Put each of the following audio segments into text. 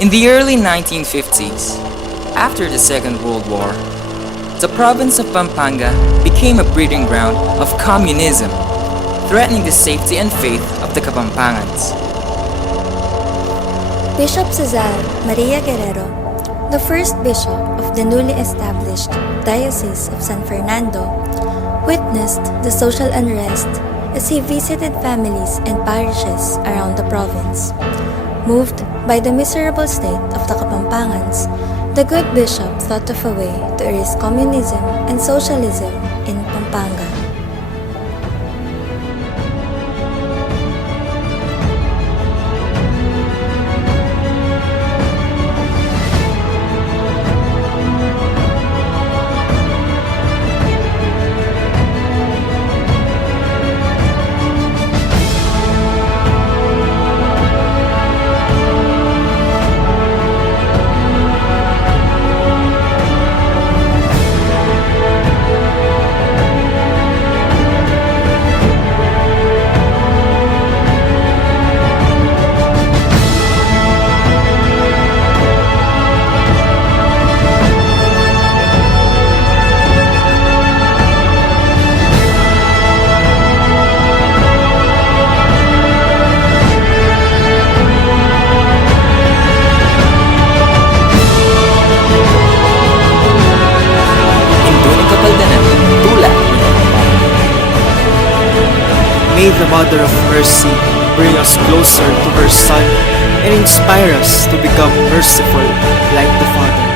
In the early 1950s, after the Second World War, the province of Pampanga became a breeding ground of communism, threatening the safety and faith of the Kapampangans. Bishop Cesar Maria Guerrero, the first bishop of the newly established Diocese of San Fernando, witnessed the social unrest as he visited families and parishes around the province. Moved by the miserable state of the Kapampangans, the good bishop thought of a way to erase communism and socialism in Pampanga. May the Mother of Mercy bring us closer to her Son and inspire us to become merciful like the Father.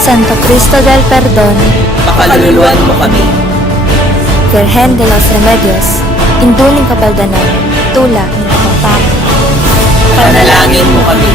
Santo Cristo del Perdon, Pakaluluan mo kami. Virgen de los Remedios, induling kapaldanan, tula ng Kapampangan. Panalangin mo kami.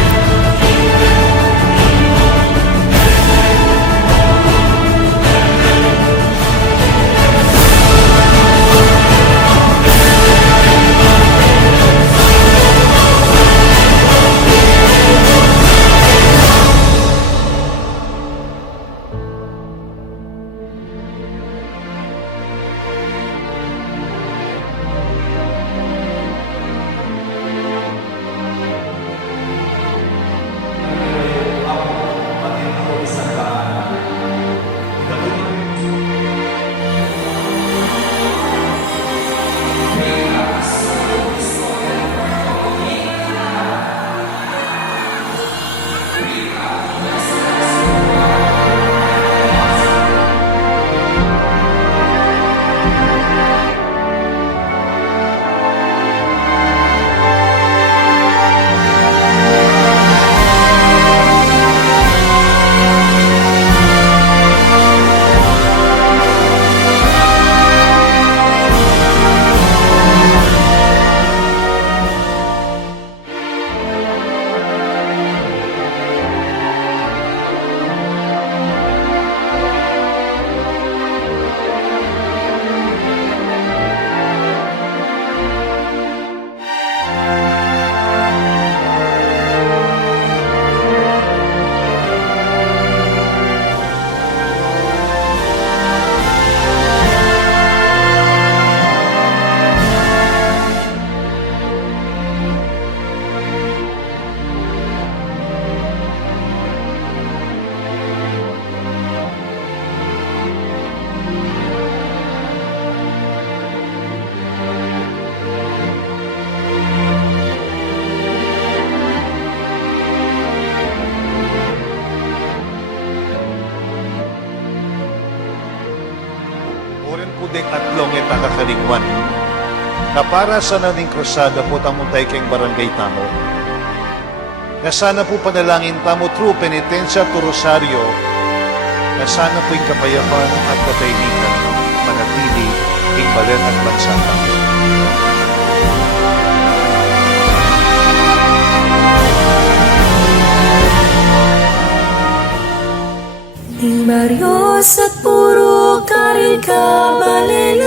Kudek at longe takakaringwan. Na para sa naning Cruzada po tamuntay keng barangay tamo. Na sana po panalangin tamo through Penitencia to Rosario. Na sana po yung kapayapaan at katahimikan manatili ing Balen at Bansanta. Ning Marios at puro Caridad, Balen